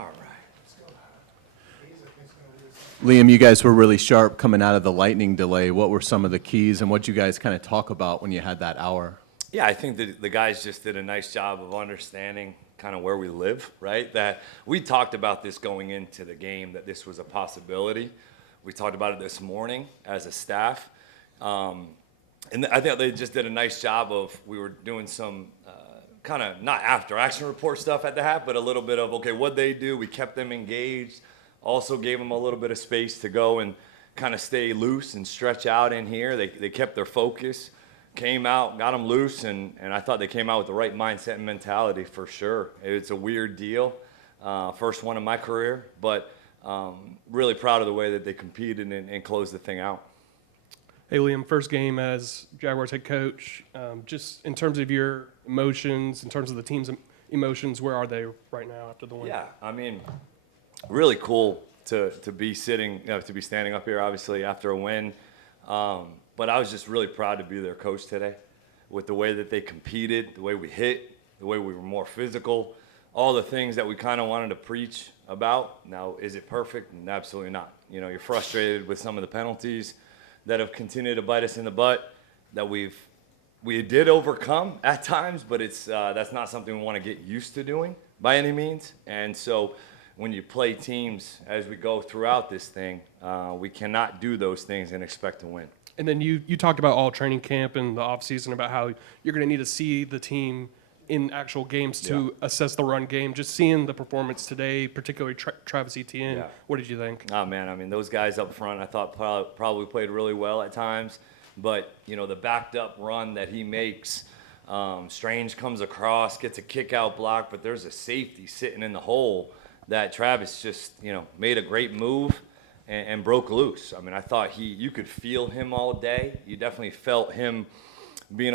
All right. Liam, you guys were really sharp coming out of the lightning delay. What were some of the keys, and what did you guys kind of talk about when you had that hour? Yeah, I think that the guys just did a nice job of understanding kind of where we live, right? That we talked about this going into the game, that this was a possibility. We talked about it this morning as a staff. And I think they just did a nice job of, we were doing some kind of not after action report stuff at the half, but a little bit of, okay, what'd they do? We kept them engaged. Also gave them a little bit of space to go and kind of stay loose and stretch out in here. They kept their focus, came out, got them loose, and I thought they came out with the right mindset and mentality for sure. It's a weird deal, first one in my career, but really proud of the way that they competed and closed the thing out. Hey, Liam, first game as Jaguars head coach. Just in terms of your emotions, in terms of the team's emotions, where are they right now after the win? Yeah, I mean, really cool to be sitting, to be standing up here, obviously, after a win. But I was just really proud to be their coach today with the way that they competed, the way we hit, the way we were more physical, all the things that we kind of wanted to preach about. Now, is it perfect? Absolutely not. You know, you're frustrated with some of the penalties that have continued to bite us in the butt that we did overcome at times, but it's that's not something we want to get used to doing by any means. And so when you play teams as we go throughout this thing, we cannot do those things and expect to win. And then you talked about all training camp and the offseason about how you're going to need to see the team in actual games to assess the run game. Just seeing the performance today, particularly Travis Etienne, what did you think? Oh, man, I mean, those guys up front I thought probably played really well at times. But, you know, the backed up run that he makes, Strange comes across, gets a kick-out block, but there's a safety sitting in the hole that Travis just, you know, made a great move and broke loose. I mean, I thought you could feel him all day. You definitely felt him being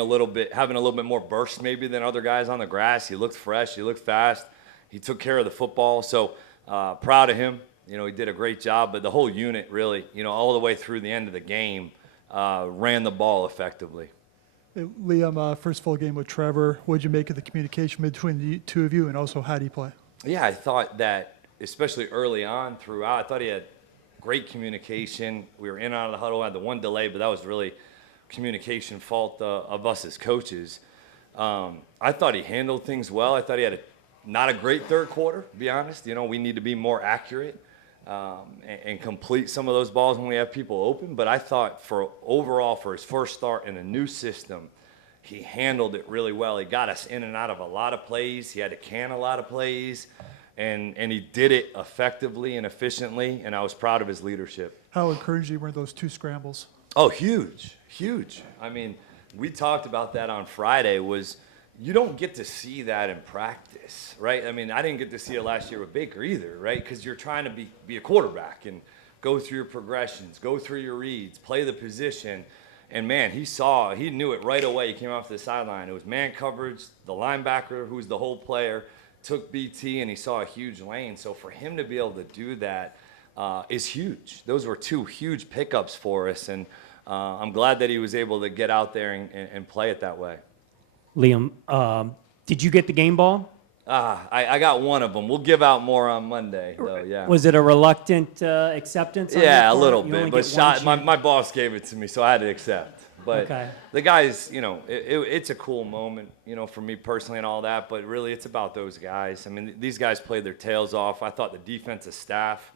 having a little bit more burst maybe than other guys on the grass. He looked fresh, he looked fast, he took care of the football. So proud of him. You know, he did a great job, but the whole unit really, you know, all the way through the end of the game, ran the ball effectively. Hey, Liam, first full game with Trevor. What did you make of the communication between the two of you, and also how do you play? Yeah, I thought that, especially early on throughout, I thought he had great communication. We were in and out of the huddle, had the one delay, but that was really communication fault of us as coaches. I thought he handled things well. I thought he had not a great third quarter, to be honest. You know, we need to be more accurate and complete some of those balls when we have people open. But I thought overall for his first start in a new system, he handled it really well. He got us in and out of a lot of plays. He had to can a lot of plays. And he did it effectively and efficiently, and I was proud of his leadership. How encouraging were those two scrambles? Oh, huge, huge. I mean, we talked about that on Friday, was you don't get to see that in practice, right? I mean, I didn't get to see it last year with Baker either, right? Because you're trying to be a quarterback and go through your progressions, go through your reads, play the position. And, man, he knew it right away. He came off the sideline. It was man coverage, the linebacker, who's the whole player, took BT, and he saw a huge lane. So for him to be able to do that is huge. Those were two huge pickups for us, and I'm glad that he was able to get out there and play it that way. Liam, did you get the game ball? I got one of them. We'll give out more on Monday, though, yeah. Was it a reluctant acceptance? Yeah, a little bit, but my boss gave it to me, so I had to accept. But the guys, you know, it's a cool moment, you know, for me personally and all that, but really it's about those guys. I mean, these guys played their tails off. I thought the defensive staff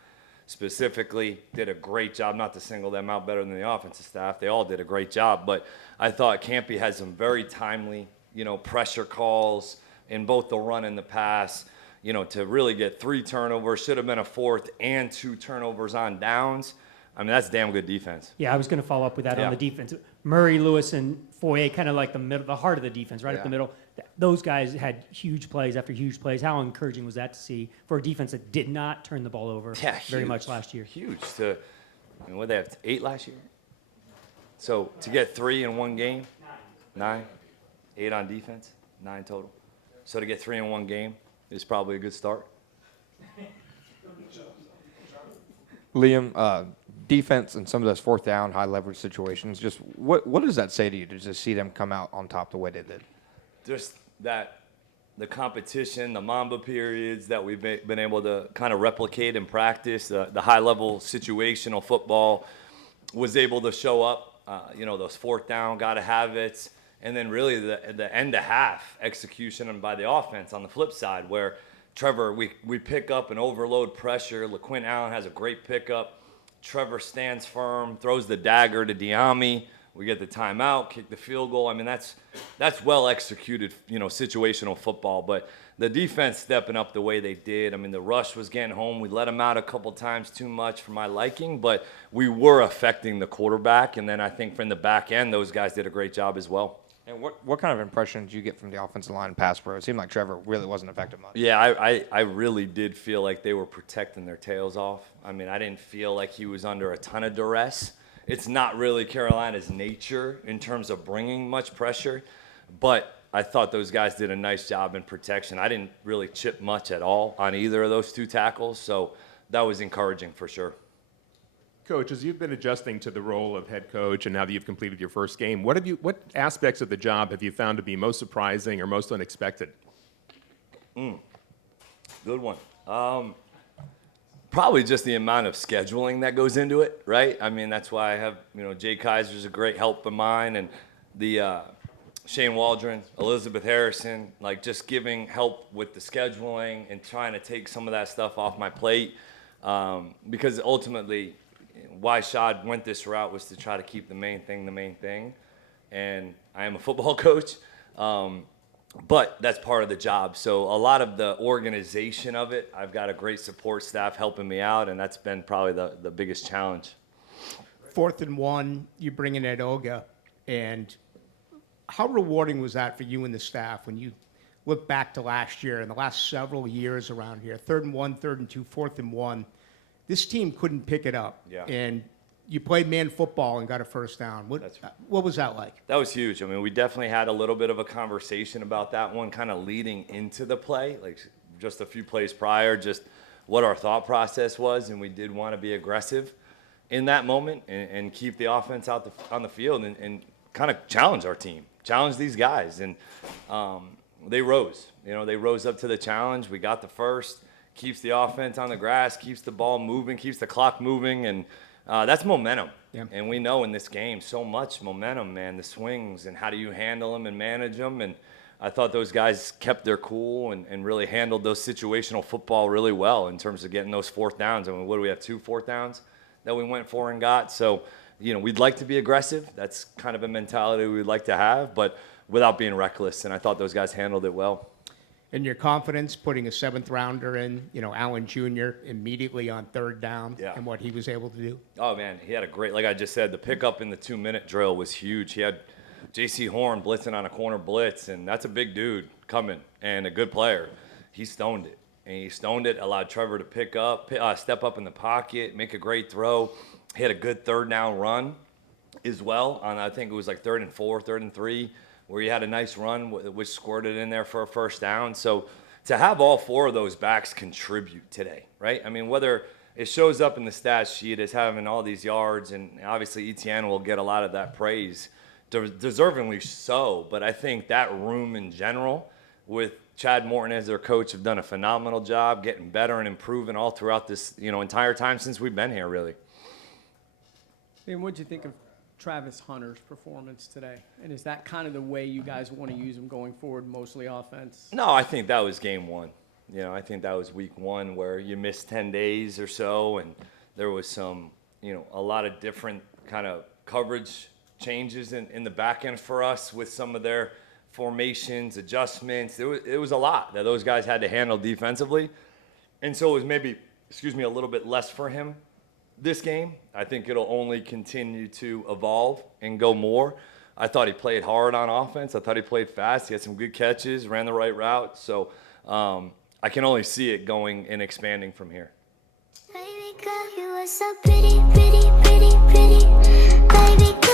specifically did a great job, not to single them out better than the offensive staff. They all did a great job, but I thought Campy had some very timely, you know, pressure calls in both the run and the pass, you know, to really get 3 turnovers, should have been a 4th and 2 turnovers on downs. I mean, that's damn good defense. Yeah, I was going to follow up with that on the defense. Murray, Lewis, and Foye, kind of like the heart of the defense, right up the middle. Those guys had huge plays after huge plays. How encouraging was that to see for a defense that did not turn the ball over very much last year? Huge. I mean, what, they have 8 last year? So to get 3 in one game, 9, 8 on defense, 9 total. So to get 3 in one game is probably a good start. Liam, defense and some of those 4th down, high leverage situations, just what does that say to you to just see them come out on top the way they did? Just that the competition, the Mamba periods that we've been able to kind of replicate and practice, the high-level situational football was able to show up, those fourth down, gotta have it, and then really the end-to-half execution by the offense on the flip side where Trevor, we pick up and overload pressure. LaQuint Allen has a great pickup. Trevor stands firm, throws the dagger to Diami. We get the timeout, kick the field goal. I mean, that's well executed, situational football. But the defense stepping up the way they did. I mean, the rush was getting home. We let them out a couple times too much for my liking, but we were affecting the quarterback. And then I think from the back end, those guys did a great job as well. And what kind of impression did you get from the offensive line and pass pro? It seemed like Trevor really wasn't affected much. Yeah, I really did feel like they were protecting their tails off. I mean, I didn't feel like he was under a ton of duress. It's not really Carolina's nature in terms of bringing much pressure, but I thought those guys did a nice job in protection. I didn't really chip much at all on either of those two tackles, so that was encouraging for sure. Coach, as you've been adjusting to the role of head coach and now that you've completed your first game, what aspects of the job have you found to be most surprising or most unexpected? Good one. Probably just the amount of scheduling that goes into it, right? I mean, that's why I have, Jay Kaiser's a great help of mine, and the Shane Waldron, Elizabeth Harrison, like just giving help with the scheduling and trying to take some of that stuff off my plate, because ultimately why Shad went this route was to try to keep the main thing, and I am a football coach. But that's part of the job. So a lot of the organization of it, I've got a great support staff helping me out, and that's been probably the biggest challenge. 4th and 1, you bring in Ed Oga, and how rewarding was that for you and the staff when you look back to last year and the last several years around here? 3rd and 1, 3rd and 2, 4th and 1. This team couldn't pick it up. Yeah. And you played man football and got a first down. What was that like? That was huge. I mean, we definitely had a little bit of a conversation about that one kind of leading into the play, like just a few plays prior, just what our thought process was, and we did want to be aggressive in that moment and keep the offense out on the field and kind of challenge our team, challenge these guys. And they rose. They rose up to the challenge. We got the first, keeps the offense on the grass, keeps the ball moving, keeps the clock moving, and that's momentum. Yeah. And we know in this game so much momentum, man, the swings and how do you handle them and manage them. And I thought those guys kept their cool and really handled those situational football really well in terms of getting those fourth downs. I mean, what do we have, 2 fourth downs that we went for and got? So, we'd like to be aggressive. That's kind of a mentality we'd like to have, but without being reckless. And I thought those guys handled it well. And your confidence putting a 7th rounder in, Allen Jr. immediately on 3rd down, Yeah. and what he was able to do? Oh, man, he had a great, like I just said, the pickup in the 2-minute drill was huge. He had J.C. Horn blitzing on a corner blitz, and that's a big dude coming and a good player. He stoned it, and he stoned it, allowed Trevor to pick up, step up in the pocket, make a great throw. He had a good 3rd down run as well on, I think it was like 3rd and 4, 3rd and 3, where he had a nice run, which squirted in there for a first down. So to have all 4 of those backs contribute today, right? I mean, whether it shows up in the stat sheet as having all these yards, and obviously Etienne will get a lot of that praise, deservingly so, but I think that room in general with Chad Morton as their coach have done a phenomenal job getting better and improving all throughout this, entire time since we've been here, really. And what'd you think of Travis Hunter's performance today? And is that kind of the way you guys want to use him going forward, mostly offense? No, I think that was game 1. I think that was week 1 where you missed 10 days or so, and there was some, a lot of different kind of coverage changes in the back end for us with some of their formations, adjustments. It was a lot that those guys had to handle defensively. And so it was maybe, a little bit less for him this game. I think it'll only continue to evolve and go more. I thought he played hard on offense. I thought he played fast. He had some good catches, ran the right route. So I can only see it going and expanding from here. Baby girl, you are so pretty, pretty, pretty, pretty. Baby girl.